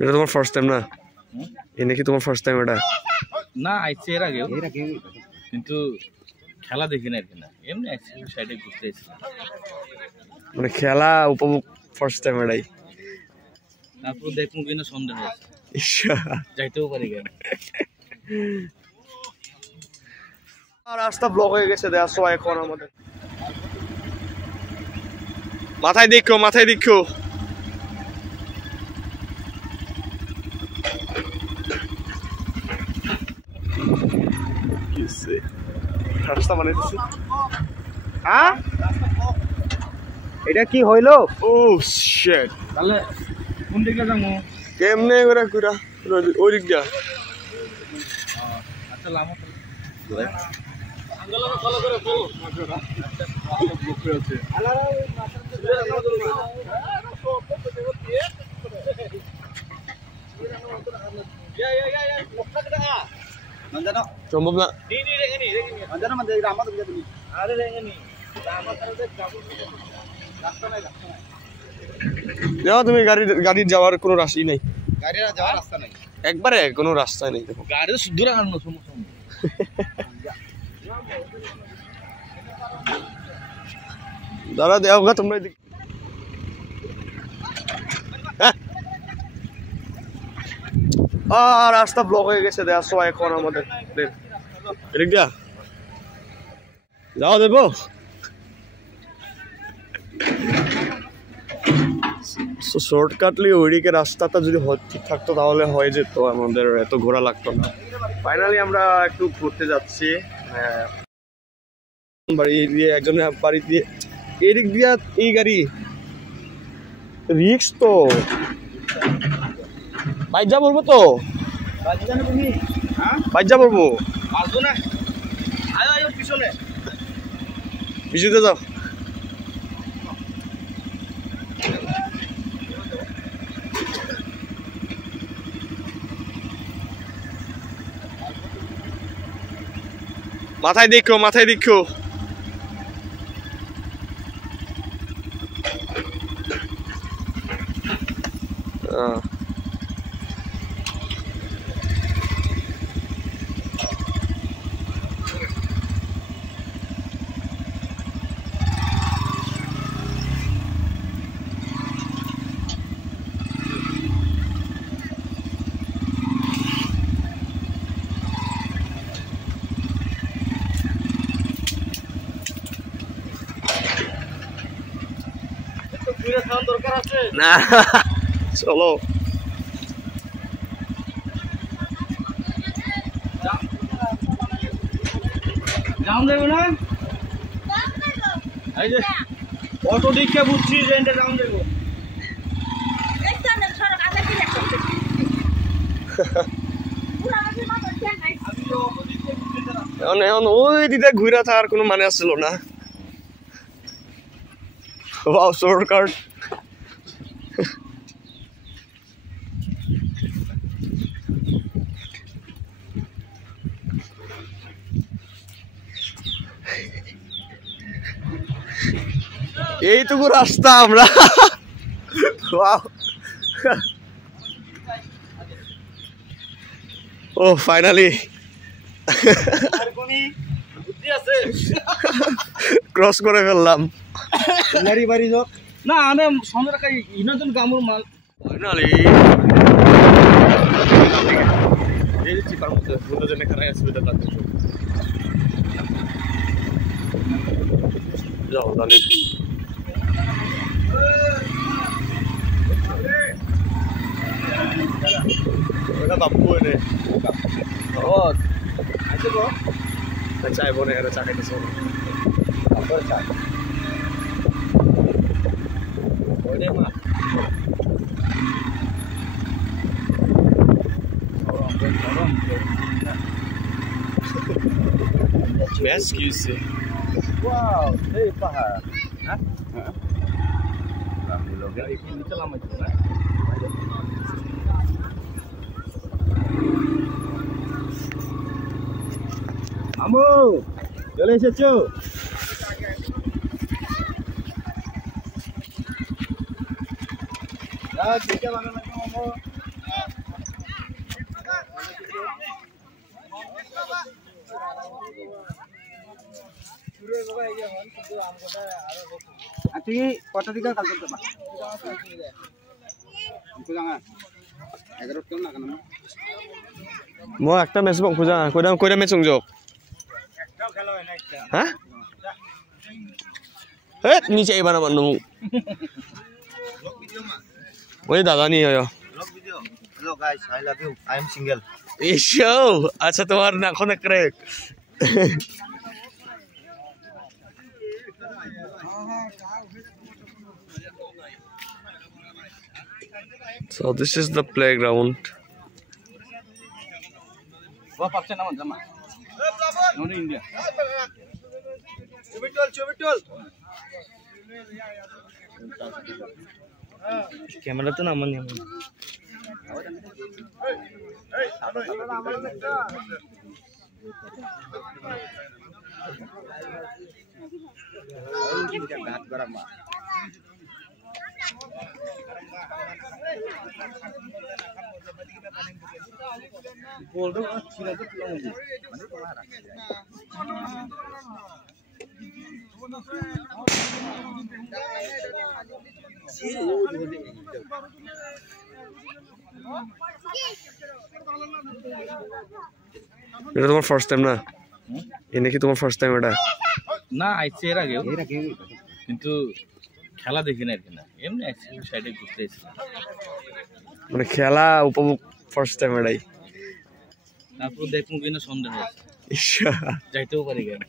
এটা তোমার first time না? এনে কি তোমার ফার্স্ট টাইম এটা? না, আইছে এর আগেও, কিন্তু খেলা দেখি না আর কি। না এমনি আইছে সাইডে ঘুরতে আইছি, মানে খেলা উপভোগ ফার্স্ট টাইম এটাই। তারপর দেখুন কিনা সন্দেহ আছে, যাইতেও পারি কেন। রাস্তা ব্লক হয়ে গেছে, দেখো এখন আমাদের মাথায় দেখো, মাথায় দেখো। রাস্তা বানাইতেছে। হ্যাঁ, এটা কি হইলো? ও শিট, তাহলে কোন দিকে যাবো? কেমনে করে ঘুরা ওই দিক যা। আচ্ছা লামা সম্ভব না। দেখো তুমি গাড়ির যাওয়ার কোনো রাস্তাই নাই, গাড়ি যাওয়ার রাস্তা নাই, একবারে কোনো রাস্তাই নেই। দেখো গাড়ি তো শুদ্ধ রাখানো সমস্যা নেই। দাঁড়া দেখো তোমরা এদিকে। রাস্তা ব্লক হয়ে গেছে, দেখো এখন আমাদের এদিক যা যাও দেবো। শর্টকাটলি ওইদিকে রাস্তাটা যদি ঠিক থাকতো তাহলে হয়ে যেত, আমাদের এত ঘোরা লাগতো না। ফাইনালি আমরা একটু ঘুরতে যাচ্ছি বাড়ি দিয়ে, একজনের বাড়ি দিয়ে এদিক দিয়া। এই গাড়ি রিক্স তো, বাইজা বলবো তো, বাইজা বলবো। পিছুতে যাও। মাথায় দেখো, মাথায় দেখো। না চলো, জাম দেবো না, এই যে অটো দিকে বুঝছি যে এটা জাম দেবো। এখন ওই দিকে ঘুরে থাকার কোনো মানে আসছিল না। শর্টকাট এইটুকু রাস্তা আমরা। ও ফাইনালি ক্রস করে ফেললাম। না আমি সঙ্গে রাখা ইনজন গামুর মাল ফাইনালি এই চিপার মধ্যে দুজনে খারাই আসবে। যাও তাহলে এটা বাপু এনে ও আইছে গো চাইবো না, এটা চা খাইতেছ আবার চা ওরে মা excuse me. Wow, hey pahar. Hah? Alhamdulillah, ini lama juga. Amu, চলে এসেছো? না, ঠিক আছে বানানো আম্মু। কটা দিকে কাল করতে পারবা 11 কেউ না কেন মই একটা ম্যাচ বং খুঁজা কইরা ম্যাচ যোগ হ্যাঁ নিচে এবার আমার নমু ওই দাদা নি হয় hello guys I love you I am single এসো আচ্ছা তোমার না কোন ক্রেক So this is the playground. वो पक्ष ना मन जमा नोन इंडिया चुबिटोल कैमरा तो ना मन घाट गरम बोल दो छिरा तो पुला मुझे माने तुम्हारा এটা তোমার ফার্স্ট টাইম না এনে কি তোমার ফার্স্ট টাইম এটা না আইছে এর আগেও কিন্তু খেলা দেখি না এরকম না এমনি আইছে সাইডে ঘুরতে এসেছি মানে খেলা উপভোগ ফার্স্ট টাইম এটাই তারপর দেখুন কিনা সন্দেহ আছে ইশা যাইতেও পারি কেন